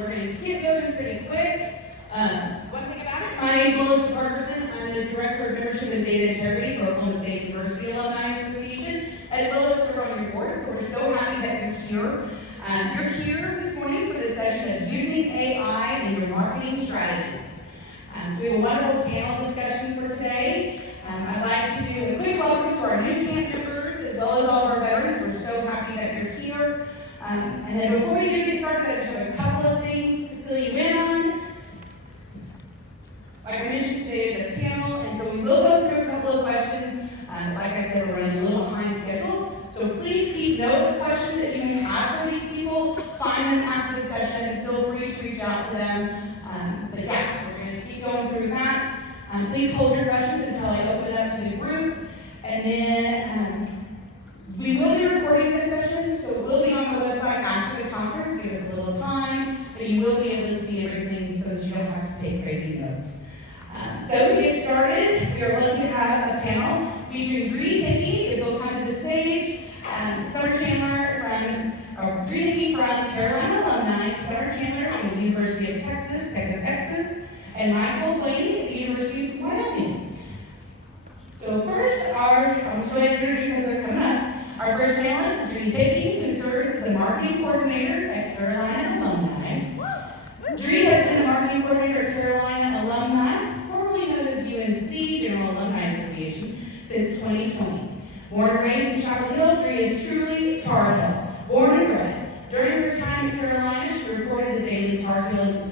we're going to get moving pretty quick. One thing about it, my name is Melissa Parkerson. I'm the Director of Membership and Data Integrity for Oklahoma State University Alumni Association, as well as serve on your board. So we're so happy that you're here. You're here this morning for the session of using AI in your marketing strategies. So we have a wonderful panel discussion for today. I'd like to do a quick welcome to our new CAMP members, as well as all of our veterans. We're so happy that you're here. And then before we do get started, I just have a couple of things to fill you in on. Like I mentioned, today is a panel, and so we will go through a couple of questions. Like I said, we're running a little behind schedule. So please keep note of questions that you may have for these people. Find them after the session, and feel free to reach out to them. But yeah, we're going to keep going through that. Please hold your questions until I open it up to the group. And then we will be recording this session, so it will be on the website after the conference. Give us a little time, but you will be able to see everything so that you don't have to take crazy notes. So to get started, we are lucky to have a panel featuring Dree Hickey, if they'll come to the stage, Summer Chandler from Dree Hickey from Carolina alumni, Summer Chandler from the University of Texas, and Michael Blaney at the University of Wyoming. So first, I'm just going to introduce as they're coming up. Our first panelist is Dree Hickey, who serves as the marketing coordinator at Carolina alumni. Dree has been the marketing coordinator at Carolina alumni, formerly known as UNC General Alumni Association, since 2020. Born and raised in Chapel Hill, Dree is truly Tar Heel, born and bred. During her time at Carolina, she reported the daily Tar Heel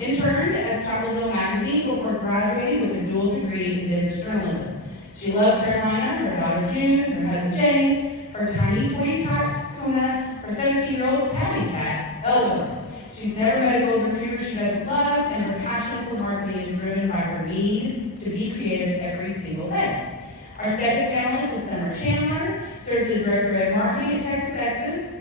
interned at Chapel Hill magazine before graduating with a dual degree in business journalism. She loves Carolina, her daughter June, her husband James, her tiny toy cat Kona, her 17-year-old tabby cat Elsa. She's never met a golden retriever she doesn't love, and her passion for marketing is driven by her need to be creative every single day. Our second panelist is Summer Chandler, serves as the Director of Marketing at Texas.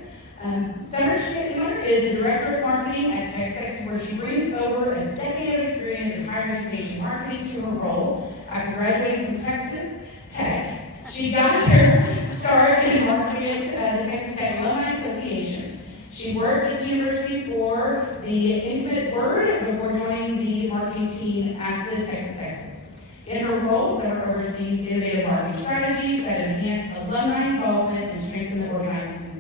Summer Chandler is the Director of Marketing at Texas, where she brings over a decade of experience in higher education marketing to her role. After graduating from Texas Tech, she got her start in marketing at the Texas Tech Alumni Association. She worked at the university for the Infinite Word before joining the marketing team at the Texas. In her role, Summer oversees innovative marketing strategies that enhance alumni involvement and strengthen the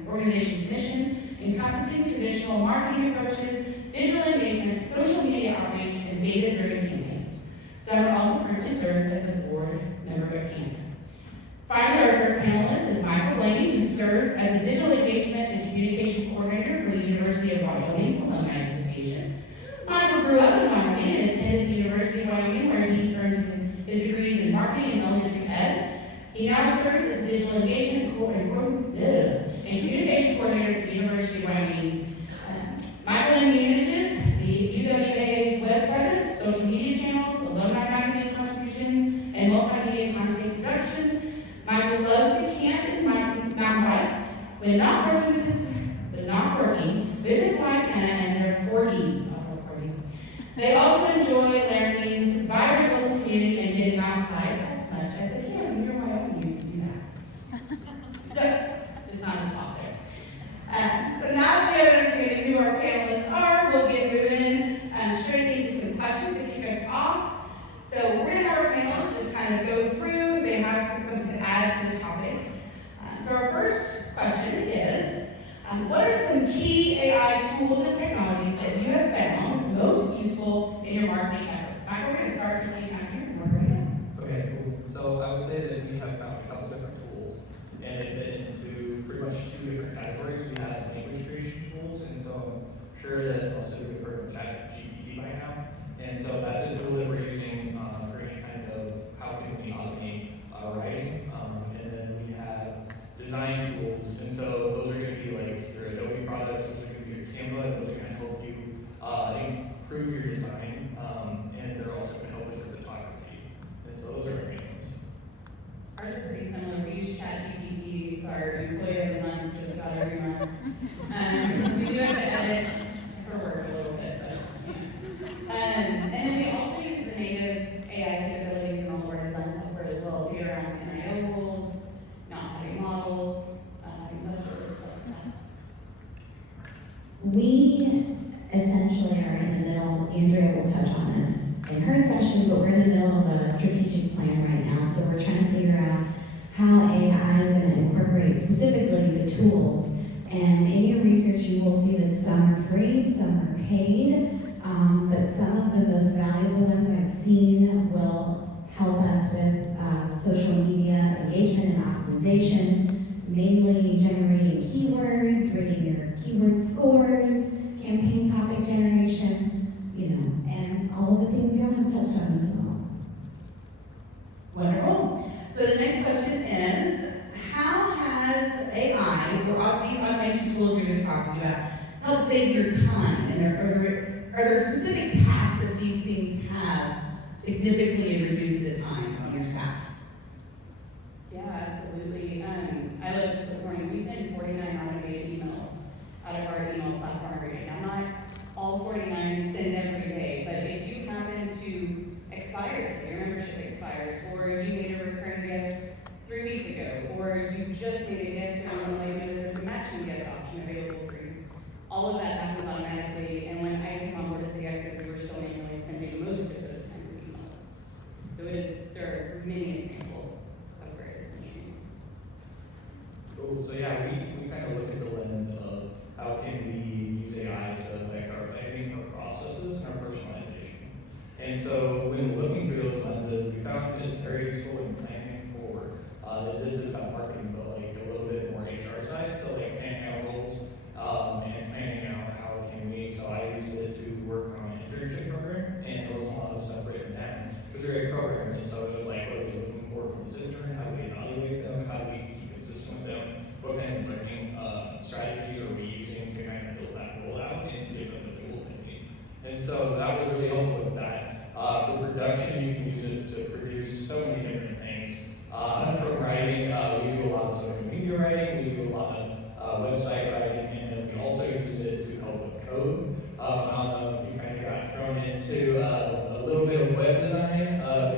organization's mission, encompassing traditional marketing approaches, digital engagement, social media outreach, and data-driven campaigns. Summer also currently serves as the board member of CAMP. Finally, our third panelist is Michael Blaney, who serves as the digital engagement and communication coordinator for the University of Wyoming Alumni Association. Michael grew up in Wyoming and attended the University of Wyoming, where he earned his degrees in marketing and elementary ed. He now serves as the digital engagement and communication coordinator at the University of Wyoming. Michael manages the UWA's web presence, social media channels, alumni magazine contributions, and multimedia content production. Michael loves to camp and mountain bike, but not working with his wife Hannah and their corgis. They also enjoy Laramie's vibrant local community and getting outside as much as they can. When you're in Wyoming, you can do that. So, it's not as hot there. So now that we understand who our panelists are, we'll get moving straight into some questions to kick us off. So we're going to have our panelists just kind of go through if they have something to add to the topic. So our first question is, what are some key AI tools and technologies that you have found most useful in your marketing efforts? Michael, we're going to start with you out here. Okay, cool. So I would say that we have found a couple different tools, and they fit into pretty much two different categories. We have language creation tools, and so I'm sure that also you've heard of ChatGPT by now. And so that's a tool that we're using for any kind of how can we automate writing. And then we have design tools, and so those are going to be like your Adobe products, those are going to be your Canva, those are going to help you improve your design, and they're also going to help with your photography. And so those are our main ones. Ours are pretty similar. We use ChatGPT with our employee of the month just about every month. We do have to edit for work a little bit, but yeah. And then we also use the native AI capabilities in all of our design software as well to get around NIO rules, not having models, stuff like that. We well, Andrea will touch on this in her session, but we're in the middle of a strategic plan right now, so we're trying to figure out how AI is going to incorporate specifically the tools. And in your research, you will see that some are free, some are paid, but some of the most valuable ones I've seen will help us with social media engagement and optimization, mainly generating keywords, rating your keyword scores, campaign topic generation, and all of the things y'all have touched on as well. Wonderful. So the next question is, how has AI, or all these automation tools you're just talking about, helped save your time? And are there specific tasks that these things have significantly reduced the time on your staff? Yeah, absolutely. I looked just this morning, we send 49 automated emails out of our email platform every day. Now, not all 49 send every day, but if you happen to expire today, your membership expires, or you made a recurring gift 3 weeks ago, or you just made a gift and want to let you know there's a matching gift option available for you, all of that happens automatically. And when I came on board at the Access, we were still manually sending most of those kinds of emails. So there are many examples of where it's been used. Cool. So yeah, we kind of look at the lens of how can we use AI to affect our planning, our processes, and our personalization. And so when looking through those lenses, we found it's very useful in planning for this is about marketing, but like a little bit more HR side. So like planning out roles and planning out how can we. So I used it to work on an internship program, and there was a lot of stuff written down because they're a program, and so it was like, what are we looking for from this intern? How do we evaluate them? How do we keep consistent with them? What kind of learning strategies are we using to kind of build that role out and to give them the tools they need? And so that was really helpful with that. For production, you can use it to produce so many different things. From writing, we do a lot of social media writing, we do a lot of website writing, and then we also use it to help with code. I don't know if you kind of got thrown into a little bit of web design.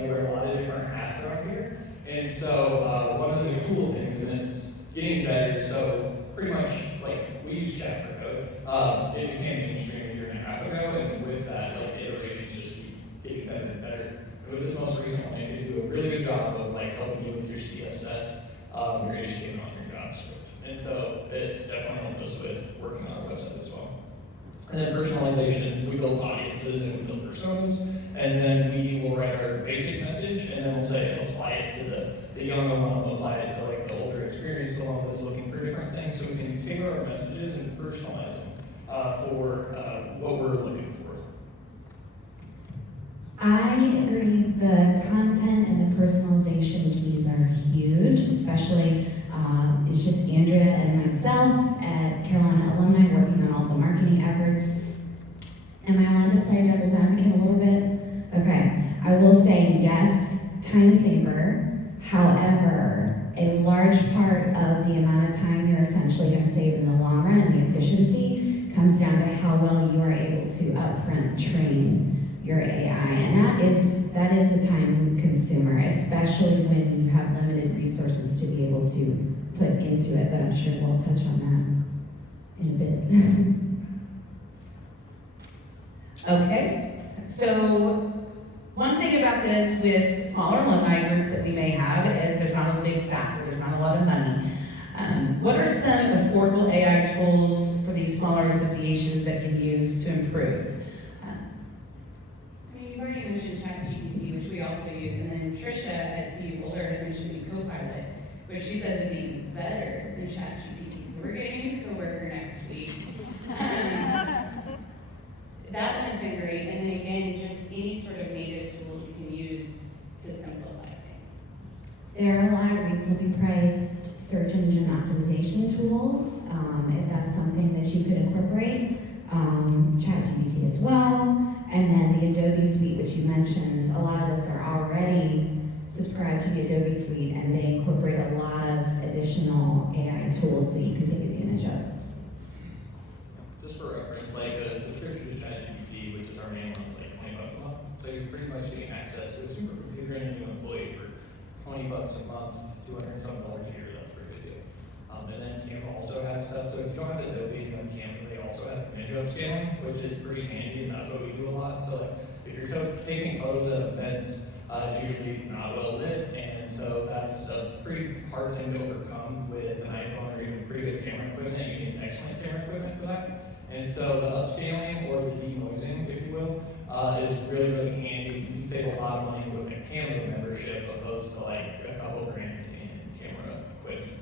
We wear a lot of different hats around here. And so one of the cool things, and it's getting better, so pretty much like we use chat for code. It became mainstream a year and a half ago, and with that, like iterations just keep getting better and better. And with this most recent one, it could do a really good job of like helping you with your CSS, your HTML, and your JavaScript. And so it's definitely helped us with working on our website as well. And then personalization, we build audiences and we build personas, and then we will write our basic message, and then we'll say apply it to the younger one, we'll apply it to like the older experienced one that's looking for different things, so we can tailor our messages and personalize them for what we're looking for. I agree. The content and the personalization keys are huge, especially it's just Andrea and myself at Carolina Alumni working on all the marketing efforts. Am I allowed to play devil's advocate a little bit? Okay. I will say yes, time saver. However, a large part of the amount of time you're essentially going to save in the long run and the efficiency comes down to how well you are able to upfront train your AI. And that is a time consumer, especially when you have limited resources to be able to put into it, but I'm sure we'll touch on that in a bit. Okay, so one thing about this with smaller alumni groups that we may have is there's not a big staff, there's not a lot of money. What are some affordable AI tools for these smaller associations that can use to improve? I mean, you've already mentioned ChatGPT, which we also use, and then Trisha at CU Boulder had mentioned Copilot, which she says is even better than ChatGPT. So we're getting a new coworker next week. That one has been great, and then again, just any sort of native tools you can use to simplify things. There are a lot of reasonably priced search engine optimization tools, if that's something that you could incorporate. ChatGPT as well, and then the Adobe Suite, which you mentioned. A lot of us are already subscribed to the Adobe Suite, and they incorporate a lot of additional AI tools that you can take advantage of. Just for reference, like a subscription to ChatGPT, which is our main one, is like $20 a month. So you're pretty much getting access to a supercomputer and a new employee for $20 a month, $200 some a year. That's a pretty good deal. And then CAMMP also has stuff, so if you don't have Adobe and CAMMP, they also have image upscaling, which is pretty handy, and that's what we do a lot. So like, if you're taking photos at events, it's usually not well lit, and so that's a pretty hard thing to overcome with an iPhone or even pretty good camera equipment. You need excellent camera equipment for that. And so the upscaling or the denoising, if you will, is really, really handy. You can save a lot of money with a camera membership opposed to like a couple grand in camera equipment.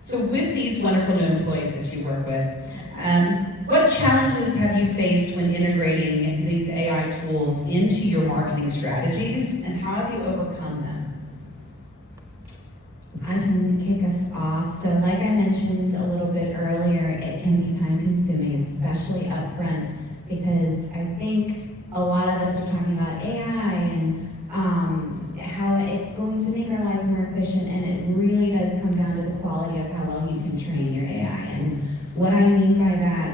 So with these wonderful new employees that you work with, what challenges have you faced when integrating these AI tools into your marketing strategies, and how have you overcome them? I can kick us off. So like I mentioned a little bit earlier, it can be time consuming, especially upfront, because I think a lot of us are talking about AI and how it's going to make our lives more efficient, and it really does come down to the quality of how well you can train your AI. And what I mean by that,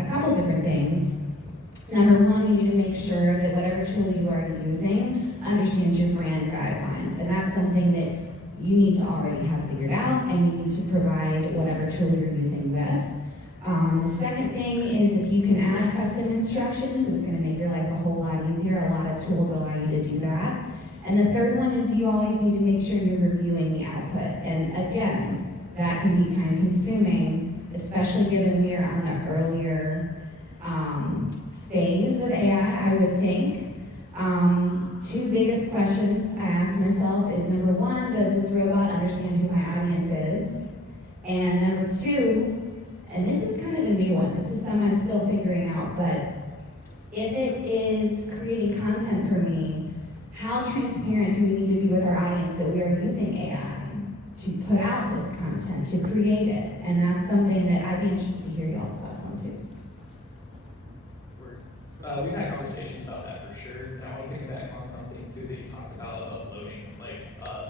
a couple different things. Number one, you need to make sure that whatever tool you are using understands your brand guidelines, and that's something that you need to already have figured out, and you need to provide whatever tool you're using with. The second thing is if you can add custom instructions, it's going to make your life a whole lot easier. A lot of tools allow you to do that. And the third one is you always need to make sure you're reviewing the output. And again, that can be time consuming, especially given we are on the earlier phase of AI, I would think. Two biggest questions I ask myself is, number one, does this robot understand who my audience is? And number two, and this is kind of a new one, this is something I'm still figuring out, but if it is creating content for me, how transparent do we need to be with our audience that we are using AI to put out this content, to create it? And that's something that I'd be interested to hear y'all's thoughts on too. We've had conversations about that for sure. And I want to piggyback on something too that you talked about uploading.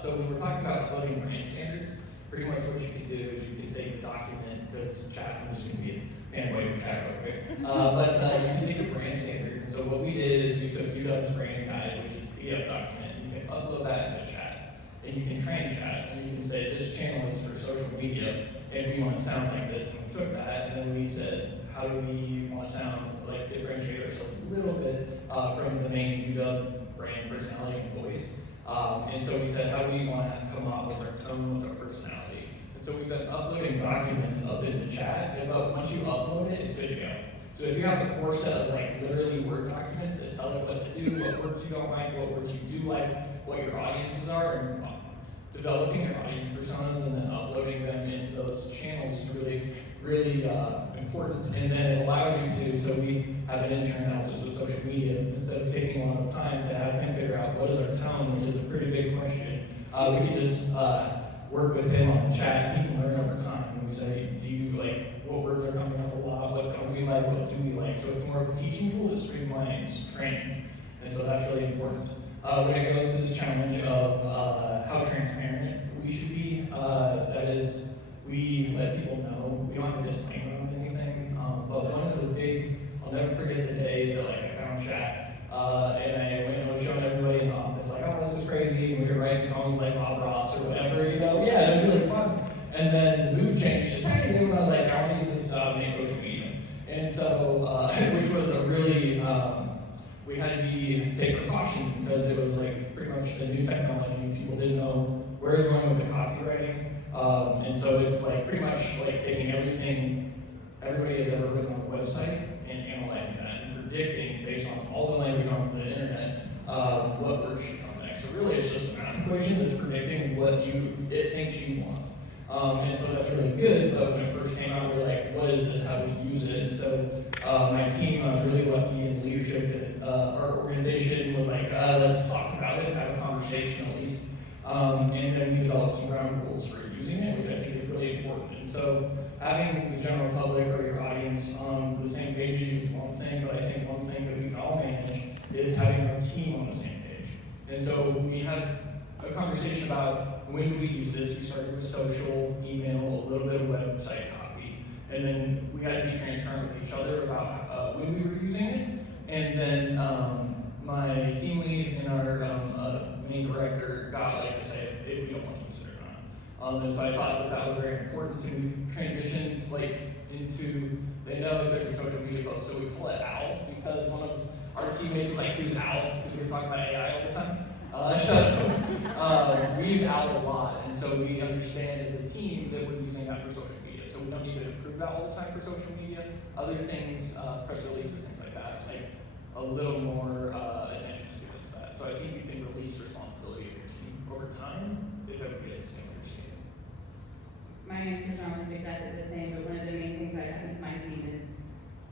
So when we're talking about uploading brand standards, pretty much what you can do is you can take a document, because chat, I'm just going to be a fanboy for chat real quick. But you can take a brand standards. And so what we did is we took UW's brand guide, which is a PDF document, and you can upload that into chat. And you can train chat, and you can say, this channel is for social media, and we want to sound like this. And we took that, and then we said, how do we want to sound, like differentiate ourselves a little bit from the main UW brand personality and voice. And so we said, how do we want to come off, what's our tone, what's our personality? And so we've been uploading documents up into chat, but once you upload it, it's good to go. So if you have a core set of like literally Word documents that tell it what to do, what words you don't like, what words you do like, what your audiences are, and developing your audience personas and then uploading them into those channels is really, really important. And then it allows you to, so we have an intern that helps us with social media. Instead of taking a lot of time to have him figure out what is our tone, which is a pretty big question, we can just work with him on the chat, and he can learn over time. And we say, do you like, what words are coming up a lot, what don't we like, what do we like? So it's more of a teaching tool that streamlines training. And so that's really important. When it goes to the challenge of how transparent we should be, that is, we let people know, we don't have a disclaimer on anything, but one of the big, I'll never forget the day that like I found chat, and I was showing everybody in the office, like, oh, this is crazy, and we were writing poems like Bob Ross or whatever, you know, yeah, it was really fun. And then the mood changed, and I was like, I want to use this to make social media. And so, which was a really, we had to take precautions because it was like pretty much a new technology. People didn't know where it's going with the copywriting. And so it's like pretty much like taking everything everybody has ever written on the website and analyzing that and predicting based on all the language on the internet what word should come next. So really it's just a math equation that's predicting what it thinks you want. And so that's really good, but when it first came out, we were like, what is this? How do we use it? And so my team, I was really lucky in leadership at our organization was like, let's talk about it, have a conversation at least. And then we developed some ground rules for using it, which I think is really important. And so having the general public or your audience on the same page is one thing, but I think one thing that we can all manage is having our team on the same page. And so we had a conversation about when do we use this. We started with social, email, a little bit of website copy, and then we had to be transparent with each other about when we were using it. And then my team lead and our main director got like to say if we don't want to And so I thought that that was very important to transition like into, they know if there's a social media post, so we pull it out because one of our teammates was like, who's Al? Because we were talking about AI all the time. So we use Al a lot, and so we understand as a team that we're using that for social media. So we don't need to improve that all the time for social media. Other things, press releases, things like that, like a little more attention to that. So I think you can release responsibility of your team over time if everybody has the same understanding. My answer is almost exactly the same, but one of the main things I've done with my team is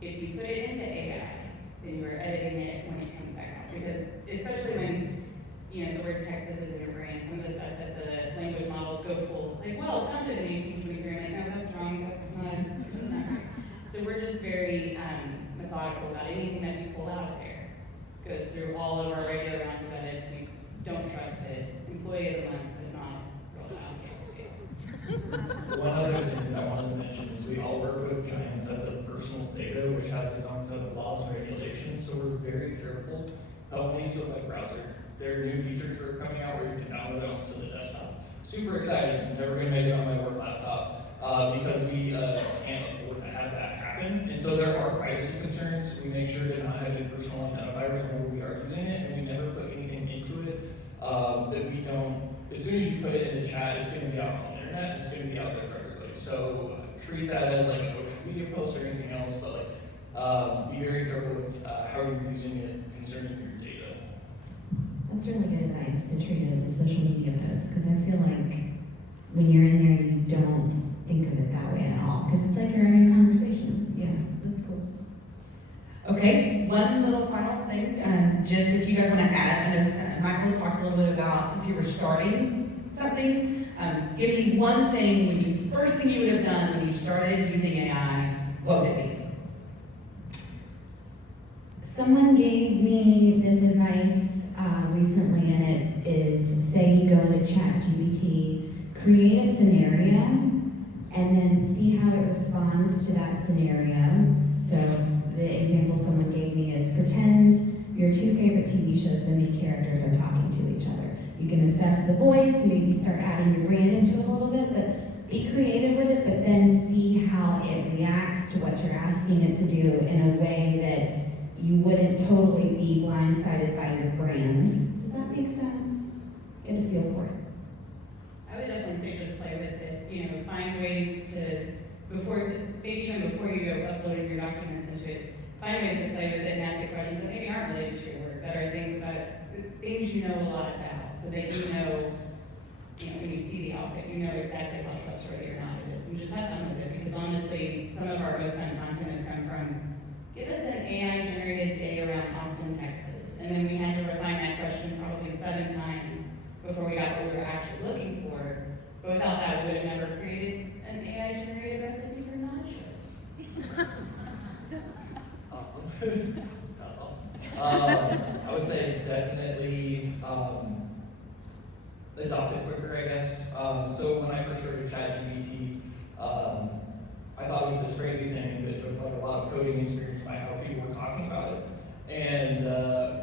if you put it into AI, then you are editing it when it comes back out. Because especially when, you know, the word Texas is in your brain, some of the stuff that the language models go pull, it's like, well, founded in 1823, I'm like, no, that's wrong, that's not right. So we're just very methodical about anything that we pull out there. Goes through all of our regular rounds of edits, we don't trust it. Employee of the month, but not rolled out, trust it. One other thing that I wanted to mention is we all work with giant sets of personal data, which has its own set of laws and regulations, so we're very careful. Don't need to use a web browser. There are new features that are coming out where you can download it onto the desktop. Super excited, I'm never gonna make it on my work laptop because we can't afford to have that happen. And so there are privacy concerns. We make sure to not have any personal identifiers whenever we are using it, and we never put anything into it that we don't, as soon as you put it in the chat, it's gonna be out on the internet, it's gonna be out there for everybody. So treat that as like a social media post or anything else, but like be very careful with how you're using it concerning your data. That's really good advice to treat it as a social media post, because I feel like when you're in there, you don't think of it that way at all, because it's like you're having a conversation. Yeah, that's cool. Okay, one little final thing, just if you guys want to add, I know Michael talked a little bit about if you were starting something, give me one thing when you, first thing you would have done when you started using AI, what would it be? Someone gave me this advice recently, and it is, say you go into ChatGPT, create a scenario, and then see how it responds to that scenario. So the example someone gave me is, pretend your two favorite TV shows, the main characters are talking to each other. You can assess the voice, maybe start adding your brand into it a little bit, but be creative with it, but then see how it reacts to what you're asking it to do in a way that you wouldn't totally be blindsided by your brand. Does that make sense? Get a feel for it. I would definitely say just play with it, you know, find ways to, maybe even before you go uploading your documents into it, find ways to play with it and ask it questions that maybe aren't related to your work, that are things you know a lot about, so that you know, when you see the outfit, you know exactly how trustworthy or not it is, and just have fun with it, because honestly, some of our most fun content has come from, give us an AI-generated day around Austin, Texas, and then we had to refine that question probably 7 times before we got what we were actually looking for. But without that, we would have never created an AI-generated recipe for nachos. That's awesome. I would say definitely adopt it quicker, I guess. So when I first started ChatGPT, I thought it was this crazy thing that took like a lot of coding experience by how people were talking about it. And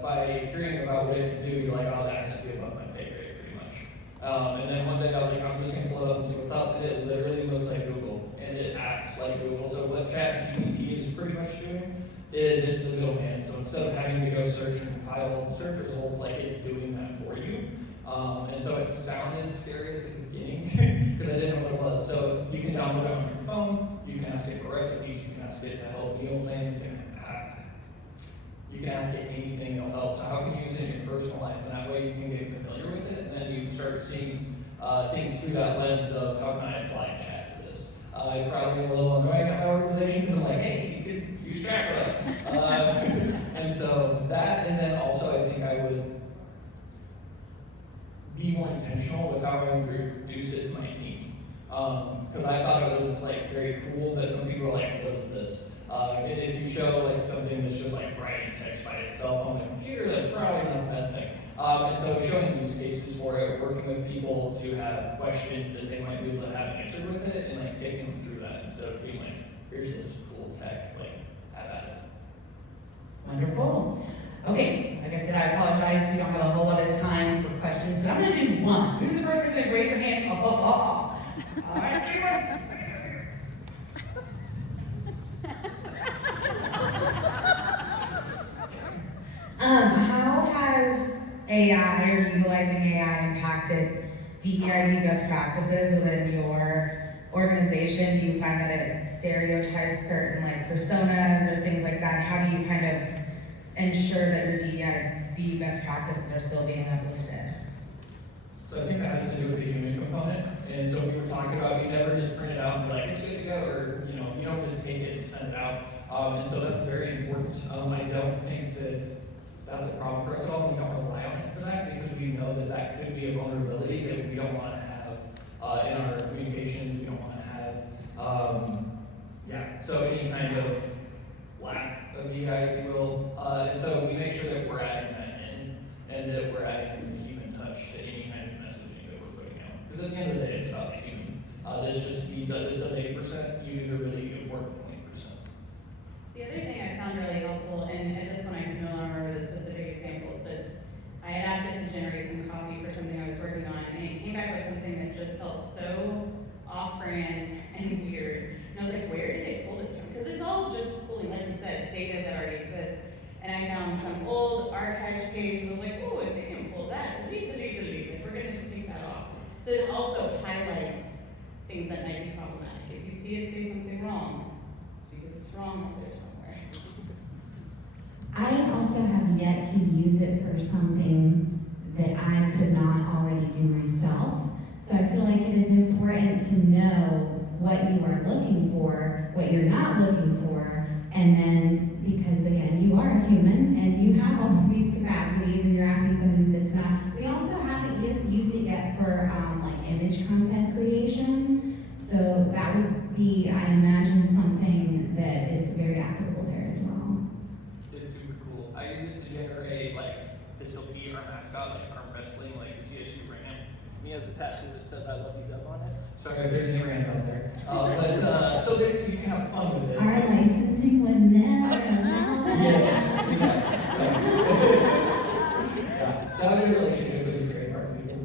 by hearing about what it could do, you're like, oh, that has to be above my pay grade, pretty much. And then one day I was like, I'm just going to pull it up and see what's up. And it literally looks like Google, and it acts like Google. So what ChatGPT is pretty much doing is it's the middleman. So instead of having to go search and compile search results, like it's doing that for you. And so it sounded scary at the beginning because I didn't know what it was. So you can download it on your phone. You can ask it for recipes. You can ask it to help meal plan. You can ask it anything, it'll help. So how can you use it in your personal life? And that way you can get familiar with it, and then you start seeing things through that lens of how can I apply chat to this. I probably am a little annoying at my organization because I'm like, hey, you could use Tracker. And so that, and then also I think I would be more intentional with how I introduced it to my team. Because I thought it was like very cool, but some people are like, what is this? And if you show like something that's just like writing text by itself on the computer, that's probably not the best thing. And so showing use cases for it, working with people to have questions that they might be able to have answered with it, and like taking them through that instead of being like, here's this cool tech, like have at it. Wonderful. Okay, like I said, I apologize, we don't have a whole lot of time for questions, but I'm gonna do one. Who's the first person to raise their hand? All right, anyone? How has AI or utilizing AI impacted DEIB best practices within your organization? Do you find that it stereotypes certain like personas or things like that? How do you kind of ensure that your DEIB best practices are still being uplifted? So I think that has to do with the human component. And so we were talking about, you never just print it out and be like, it's good to go, or you don't just take it and send it out. And so that's very important. I don't think that that's a problem for us at all. We don't rely on it for that because we know that that could be a vulnerability that we don't want to have in our communications. We don't want to have, so any kind of lack of DI, if you will. And so we make sure that we're adding that in and that we're adding the human touch to any kind of messaging that we're putting out. Because at the end of the day, it's about the human. This just means that this does 80%, you do the really good work 20%. The other thing I found really helpful, and at this one I can no longer remember the specific example, but I had asked it to generate some copy for something I was working on, and it came back with something that just felt so off-brand and weird. And I was like, where did it pull this from? Because it's all just pulling, like you said, data that already exists. And I found some old archive page, and I was like, oh, if it can pull that, delete. We're gonna just take that off. So it also highlights things that might be problematic. If you see it say something wrong, it's because it's wrong out there somewhere. I also have yet to use it for something that I could not already do myself. So I feel like it is important to know what you are looking for, what you're not looking for, and then, because again, you are a human and you have all of these capacities and you're asking something that's not. We also haven't used it yet for like image content creation. So that would be, I imagine, something that is very applicable there as well. It's super cool. I use it to generate this will be our mascot, like arm wrestling, like CSU Ram. Me as attached that says I love you Dub on it. Sorry if there's any rams out there. But so that you can have fun with it. Our licensing would never allow that. Yeah, exactly. So I have a good relationship with the trademark people.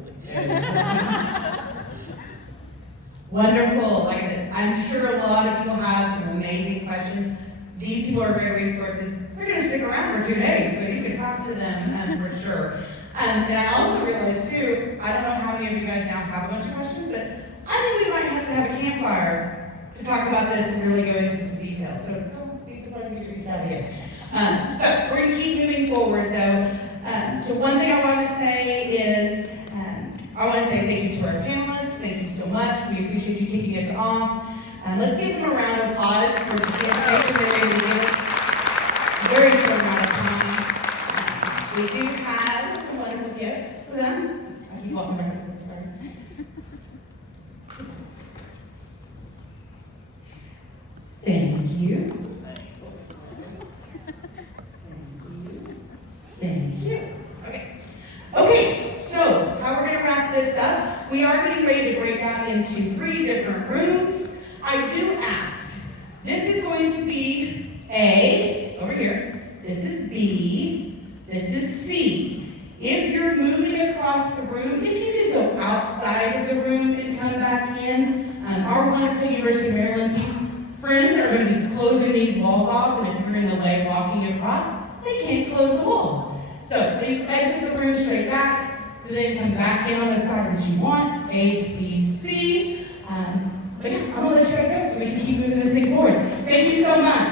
Wonderful. Like I said, I'm sure a lot of people have some amazing questions. These people are great resources. They're going to stick around for 2 days, so you can talk to them for sure. And I also realized too, I don't know how many of you guys now have a bunch of questions, but I think we might have to have a campfire to talk about this and really go into some details. So don't be surprised when you get reached out here. So we're going to keep moving forward though. So one thing I want to say is, I want to say thank you to our panelists. Thank you so much. We appreciate you kicking us off. Let's give them a round of applause for the presentation they're able to give us a very short amount of time. We do have some wonderful gifts for them. I keep walking back. Sorry. Thank you. Thank you. Okay, so how we're going to wrap this up, we are getting ready to break out into 3 different rooms. I do ask, this is going to be A, over here, this is B, this is C. If you're moving across the room, if you could go outside of the room and come back in, our wonderful University of Maryland friends are going to be closing these walls off, and if you're in the way walking across, they can't close the walls. So please exit the room straight back, and then come back in on the side that you want, A, B, C. But yeah, I'm going to let you guys go so we can keep moving this thing forward. Thank you so much.